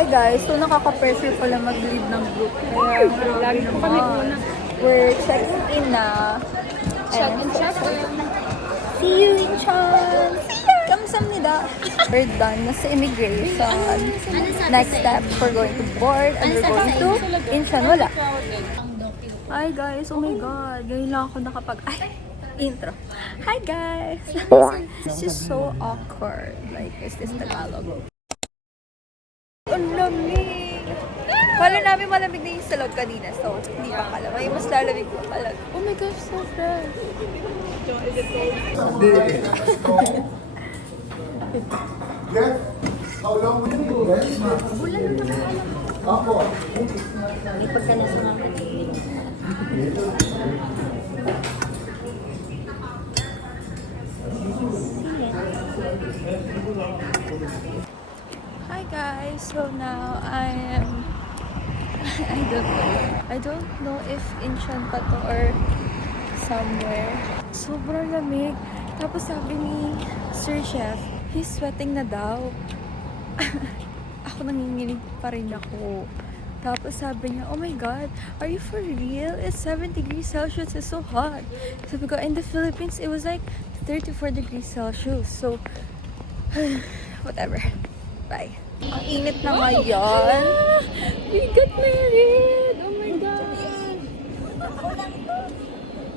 Hi guys, so nakaka-pressure pala mag-lead ng group. Kaya lagi ko kami una. We're checking in na. Check-in. See you in Chan! See ya! Kamsamnida! We're done na sa immigration. Next step, we're going to board and we're going to Incheon. Wala. Hi guys, oh my god. Ngayon lang ako intro. Hi guys! This is so awkward. Like, is this Tagalog? Ang lamig! Kala namin malamig na yung sa loob kanina, so hindi pa pala. May mas lalamig pa pala. Oh my gosh, so fresh! Jeff, how long will you do that? Ako. Ipag ka na sa mga Hi guys, so now I don't know if Incheon pa to or somewhere. Sobrang lamig. Tapos sabi ni Sir Chef, he's sweating na daw. Ako nanginginig pa rin ako. Tapos sabi niya, oh my god, are you for real? It's 7 degrees Celsius, it's so hot. Sabi ko, in the Philippines, it was like 34 degrees Celsius. So, whatever. Bye. Ang init na ngayon. We got married! Oh my god!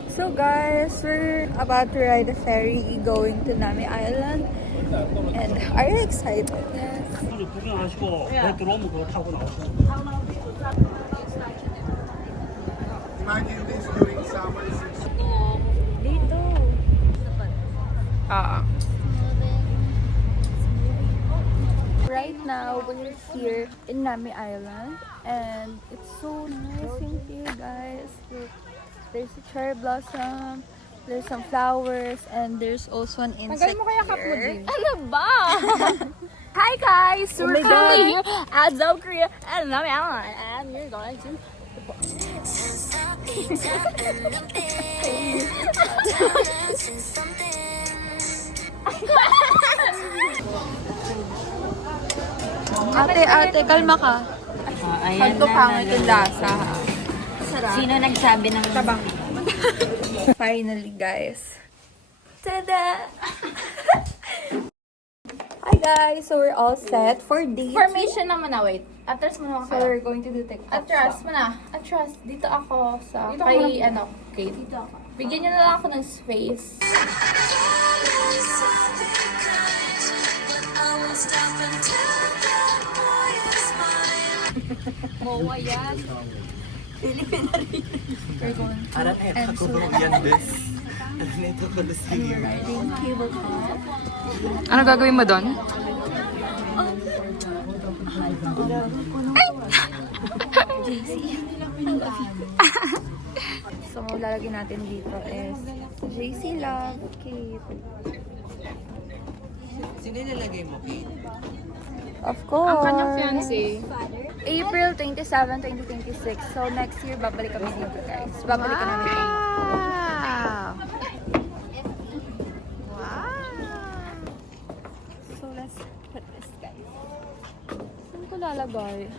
So guys, we're about to ride a ferry going to Nami Island. And are you excited? Yes. 구경하시고 배 들어오면 그거 타고 나오시고. Imagine this during summer. Dito. Right now, we're here in Nami Island. And it's so nice in here, guys. Look, there's a cherry blossom. There's some flowers. And there's also an insect here. Ano ba? Hi guys! Oh We're my God. here at South Korea and Nami Island. And we're going to... Ate, kalma ka. Ayan Kanto pangit yung lasa. Sino nagsabi ng... Finally, guys. Tada! Hi guys, so we're all set for date. Formation naman na, wait. Atras mo naman So kayo. we're going to do TikTok. Atras mo na. Atras. Dito ako sa... Dito kay, ako Kate. Dito ako. Bigyan niyo na lang ako ng space. Mowa yan. We're going to Parang Enso. yan this. Ito ko na We're riding cable car. Ano gagawin mo doon? JC. I love you. So, lalagyan natin dito is JC Love Kate. Sino nilalagay mo, Kate? Of course. Ang kanyang fiancé. April 27, 2026. So, next year, babalik kami dito, guys. Babalik kami dito. So, let's put this, guys. Saan ko lalagay?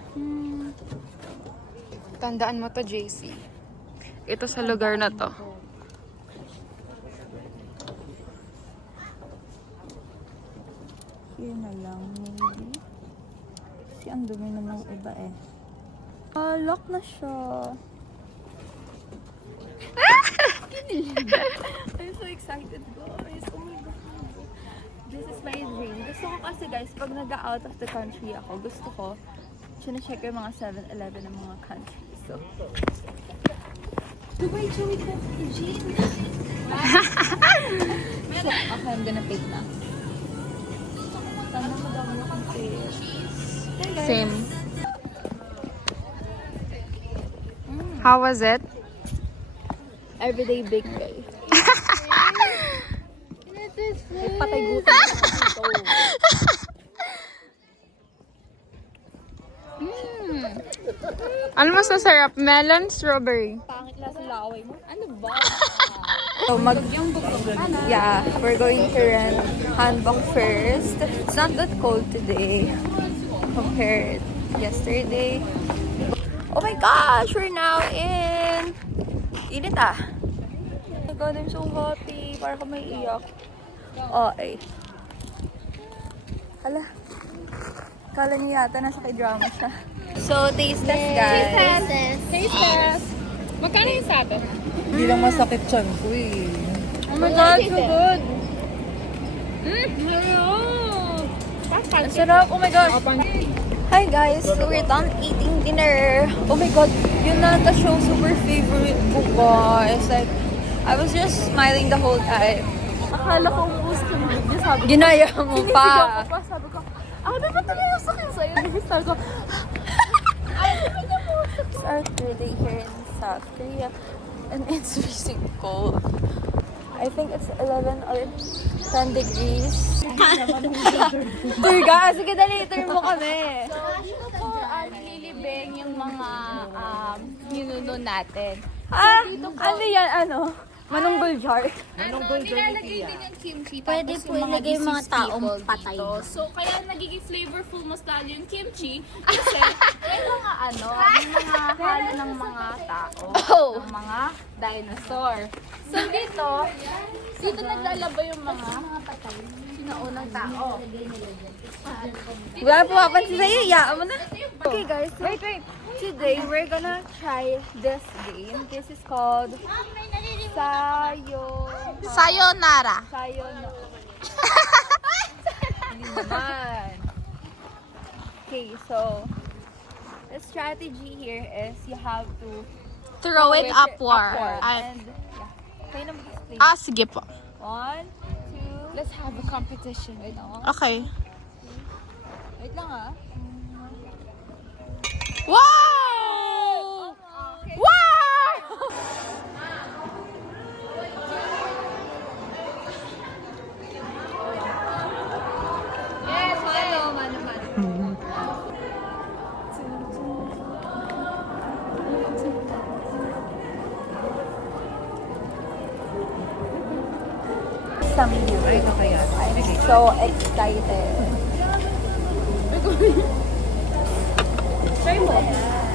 Tandaan mo to, JC. Ito sa lugar na to. Here na lang, maybe. Kasi ang dumi na ng iba eh. Lock na siya. I'm so excited, guys. Oh my God. This is my dream. Gusto ko kasi, guys, pag nag-out of the country ako, gusto ko, sine-check ko yung mga 7-Eleven ng mga country. So, Dubai, Joey, Eugene. Okay, I'm gonna pick na. Sana madami akong fish. Hey, guys. Same. How was it? Everyday big day. May patay gutom na dito. Ano mas masarap? Melon, strawberry? Pangit lang sa laway mo. Ano ba? So we're going to rent hanbok first. It's not that cold today compared yesterday. Oh my gosh, we're now in... Init ah. Oh my God, I'm so happy. Para ka may iyak. Okay. Hala. Kala niya yata nasa k-drama siya. So, taste test, guys. Taste test. Magkano yung sa atin? Hindi lang masakit chan ko eh. Oh my God, so good. Ang sarap. Oh my gosh. Hi guys, so we're done eating dinner. Oh my God, yun na the show super favorite ko guys. Like, I was just smiling the whole time. Akala ko ubus ko yung video. Sabi ko, Ginaya mo sinisigaw pa. ko pa. Sabi ko, ako dapat talaga sakit sa'yo. Sabi ko, It's our third day here in South Korea and it's freezing cold. I think it's 11 or 10 degrees. Turga, sige dali, turn mo kami. so, dito po, nililibing yung mga ninuno natin. Ano yan, ano? Manunggol jar. Nilalagay din yung kimchi. Pwede po ilagay yung mga taong patay. So, kaya nagiging flavorful mas lalo yung kimchi. Kasi, may mga may mga halo ng mga tao. Ng mga dinosaur. So, dito naglalaba yung mga sinaunang tao. Wala po mapansin sa'yo, iyaan mo na. Okay guys, so today we're gonna try this game. This is called Sayonara. Hindi naman. Okay, so the strategy here is you have to Throw it push upward. And yeah, kayo na mag-explain. Sige po. 1, 2, let's have a competition. Wait lang, Okay. wait lang ah. Wow! Wow! Yes, mano. Samyu. I'm so excited. Try mo.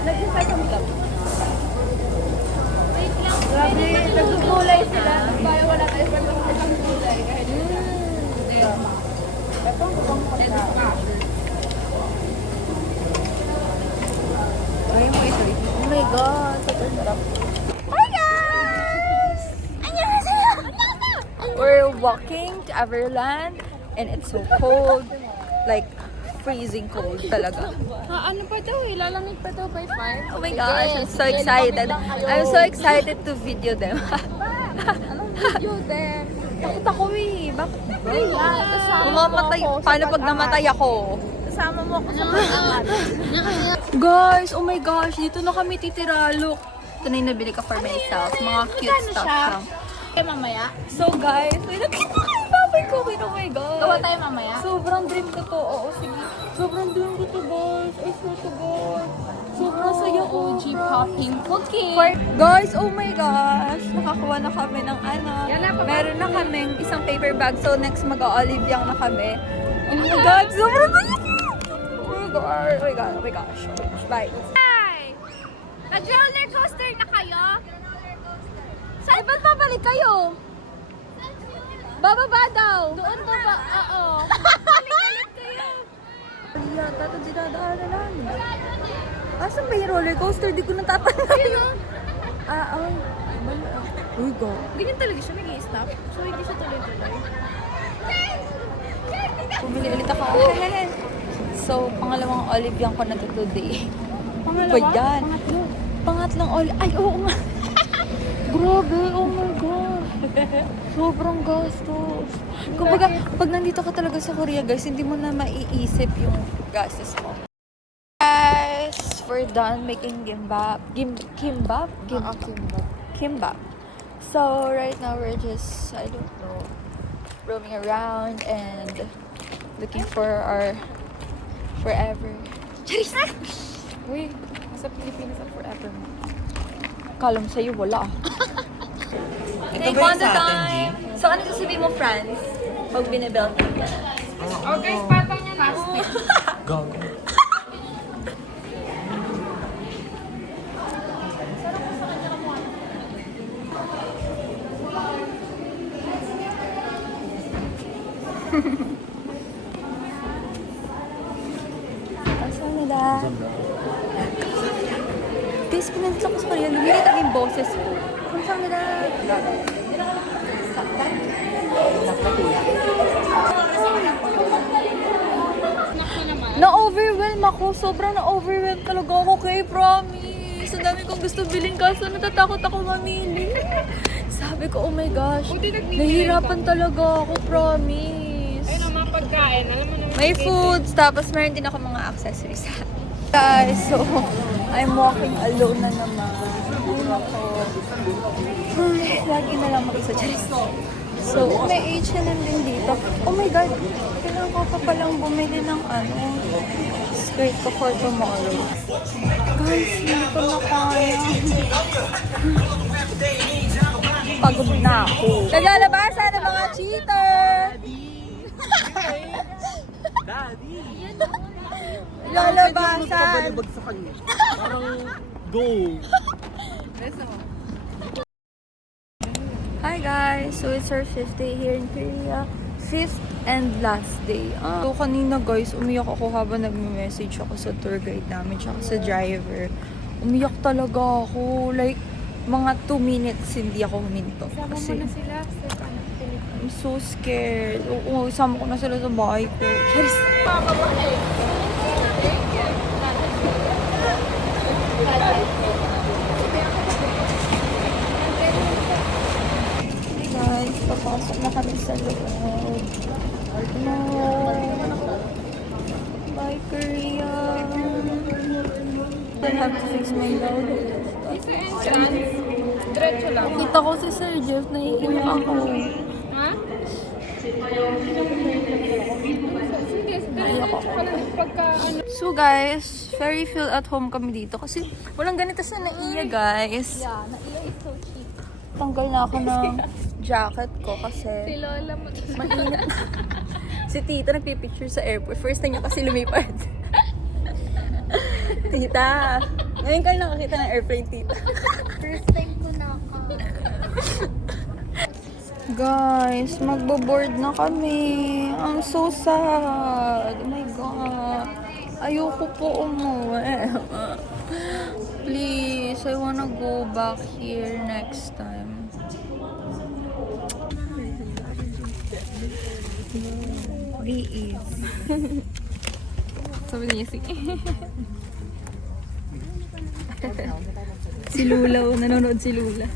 Nag-try kami lang. Grabe, nagugulay sila. Bayo wala tayo pa ng gulay. Kahit oh my God, super sarap. Hi guys! We're walking to Everland and it's so cold. Like, freezing cold talaga. Ano pa daw eh? Lalamig pa daw by 5? Oh my gosh, I'm so excited. I'm so excited to video them. Anong video din? Takot ako eh. Bakit? Kasama Mamamatay. mo ako sa Paano pag pag-aaral. namatay ako? Kasama mo ako sa pag-aaral. Guys, oh my gosh, dito na kami titira. Look, ito na yung nabili ko for myself. Mga cute stuff lang. Okay, mamaya. So guys, may nakita ko yung papay ko. Wait, oh my God. Gawa tayo mamaya. Sobrang dream ko to. Oo, sige. Sobrang dream ko to, guys. I swear to God. Sobrang saya ko. OG popping cookie. Guys, oh my gosh. Nakakuha na kami ng ano. Meron na kaming isang paper bag. So next mag-olive yang na kami. Oh my God, sobrang saya ko. Oh my God. Oh my God. Oh my gosh. Bye. Hi! Nag-roller coaster na kayo? Saan ba't babalik kayo? Bababa daw. Doon baba. Oo. Balik kayo. Yata ito dinadaanan namin. Asan ba yung roller coaster? Di ko natatandaan. Uy, go. Ganyan talaga siya nag-i-stop. So, hindi siya tuloy-tuloy. Bumili ulit ako. So, pangalawang olive yang ko na to today. Pangalawa? Pa yan. Pangatlong olive. Ay, oo nga. Grabe, oh my God. Sobrang gastos. Kumbaga, pag nandito ka talaga sa Korea, guys, hindi mo na maiisip yung gastos mo. Guys, we're done making gimbap. Kimbap? Kimbap. So, right now we're just, I don't know, roaming around and looking for our forever. Charis! Uy, sa Pilipinas ang forever mo. Kalam sa'yo, wala. Ito ba yung sa atin, Jim? So, ano sasabihin mo, France? Pag binibelt ka? Gago. 감사합니다. Guys, pinansin ako sa kanila. Lumilit ang yung boses ko. 감사합니다. Na-overwhelm ako. Sobrang na-overwhelm talaga ako kay Promise. Ang dami kong gusto bilhin kaso natatakot ako mamili. Sabi ko, oh my gosh. Nahihirapan talaga ako, Promise. Ayun ang mga pagkain. Alam mo naman. May foods, tapos meron din ako mga accessories. Guys, so, I'm walking alone na naman. Ay, ako. Ay, lagi na lang mag-isa. Charis. So, may H&M din dito. Oh my God! Kailangan ko pa palang bumili ng skirt ko for tomorrow. Guys, hindi ko na kaya. Pagod na ako. Naglalabasan ng mga cheater! Naglalabasan! sa kanya. Parang go. Hi guys! So it's our 5th day here in Korea. 5th and last day. So kanina guys, umiyak ako habang nagme-message ako sa tour guide namin tsaka sa driver. Umiyak talaga ako. Like, mga 2 minutes hindi ako huminto. Kasi I'm so scared. Oo, isama ko na sila sa bahay ko. Charis! Guys, papasok na kami sa loob. No. Bye, Korea. I have to fix my load. Sa entrance, diretso lang. Kita ko si Sir Jeff, naiiyak ako. Ha? Sige, diretso ka lang pagka ano. So guys, very feel at home kami dito kasi walang ganito sa Naiya guys. Yeah, naiya is so cheap. Tanggal na ako ng jacket ko kasi Si Lola mainit na. Si Tita nagpipicture sa airport. First time niya kasi lumipad. Tita, ngayon ka nakakita ng airplane, Tita. First time ko na Guys, magbo-board na kami. I'm so sad. Oh my God. Ayoko po umuwi. Please, I wanna go back here next time. VE. Sabi niya si Lula, nanonood si Lula.